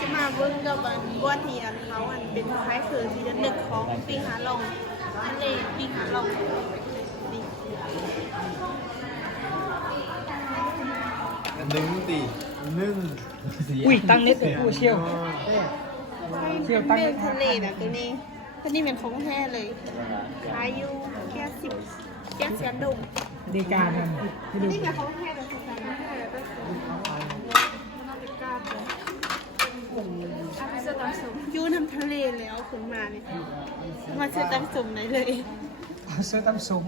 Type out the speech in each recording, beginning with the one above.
จะมาเบิ้งกับบัวเทียนเขาเป็นคล้ายคือที่หนึ่งของปีหาลงทะเลปีหาลงนี่ นึ่งตีนึ่ง อุ้ยตั้งเน็ตกูเชี่ยวเชี่ยวตั้ง เรื่ เน็ อง ต ทะเลนะตัวนี้เป็นของแท้เลยขายอยู่แค่แค่10 ดง ดีการกัน อันนี้เป็นของแท้เลยของแท้เลยก็คือมันเป็นกาบเลยยูน้ำทะเลแล้วขึ้นมาเนี่ยมาเชื่อตั้งสมไหนเลย เสื้อตั้มสุ่ม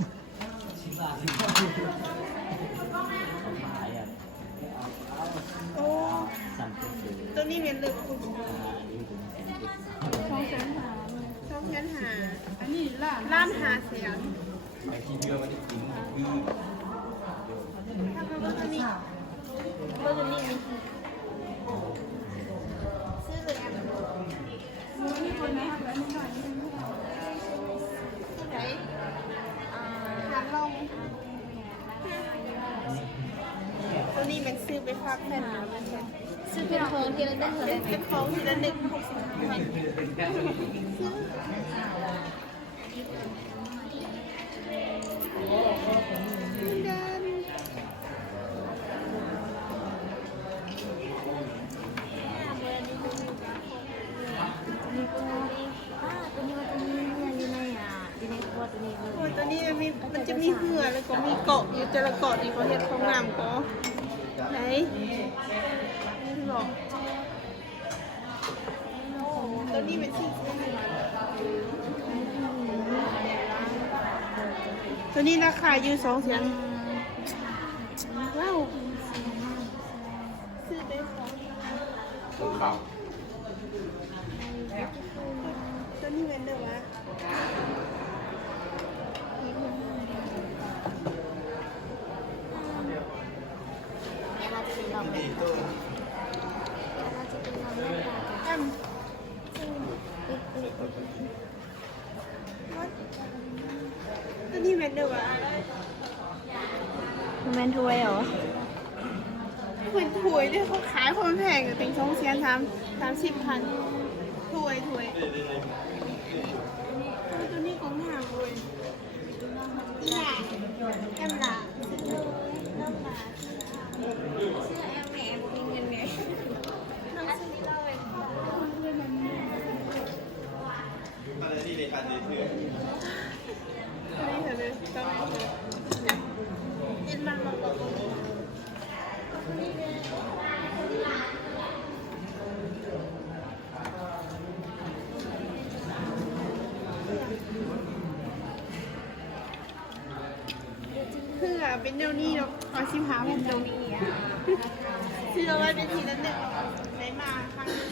โอ้ตัวนี้เป็นเลือกคุณช่องแสนหาอันนี้ล้านหาเสียงถ้าเป็นตัวนี้มีซื้อเลยมีคนไหมที่ไหนหาลงตัวนี้มันซื้อไปฝากแฟนนะมันใช่ซื้อเป็นของทีละ1เป็นของทีละ1 65,000ตัวนี้มันจะมีเหือแล้วก็มีเกาะอยู่แต่ละเกาะนี่เขาเห็ดของงามก็ไหนนี่บอกตัวนี้เป็นสิ่งตัวนี้ราคาอยู่2 แสนว้าวซื้อได้ของตัวนี้เป็นเด้อวะตัวนี้เป็นเด้อวะ แมนถ้วยเหรอ เป็นถ้วยที่เขาขายคนแพงถึง2 แสน30,000ถ้วยตัวนี้ของหางเลยนี่แหละแอมล่ะน้ำปลาชื่อแอมแหมมีเงินไงน้ำซื้อเราเป็นอะไรที่ในการเดินเพื่อนนี่เถอะเลยต้องกินมันบอกเพื่อเป็นเดี๋ยวนี้เราเอา15,000ตรงนี้อ่ะซื้อเอาไว้เป็นทีละ1ไหนมาครั้งนึง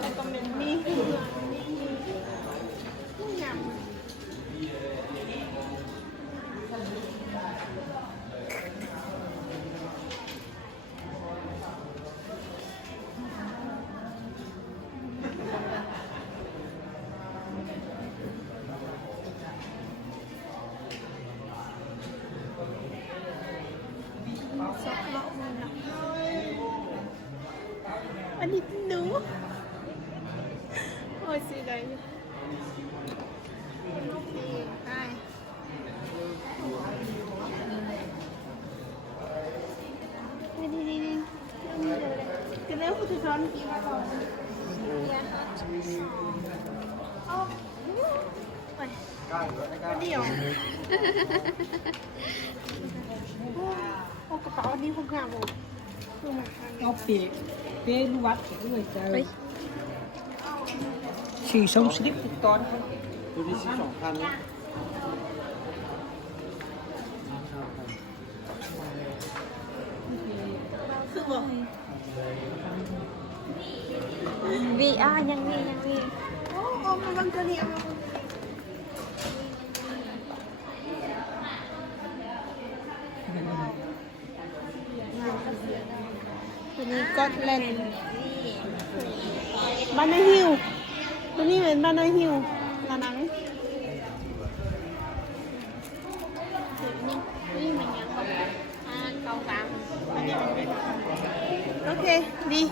แล้วก็เป็นมีเหือมียำอันนี้หนูโอ้ยสิได้นี่ได้นี่ก็เร็วคุณจะสอนกี่มาก่อนเอาไปเดี๋ยวโอ้กระเป๋าอันนี้คงงามอ่ะคือมัน เอาเปียเปียนวัดด้วยเจอสี่สมสลิปทุกตอน ตัวนี้12,000นะ คือบอก VR ยังมี โอ้เอามาบังตัวนี้เอามาบังตัวนี้ก็เล่นบ้านนายฮิวตัวนี้เป็นบ้านนายฮิวลานังนี่มันยังแบบเก่าๆอันนี้มันเป็น เค ดี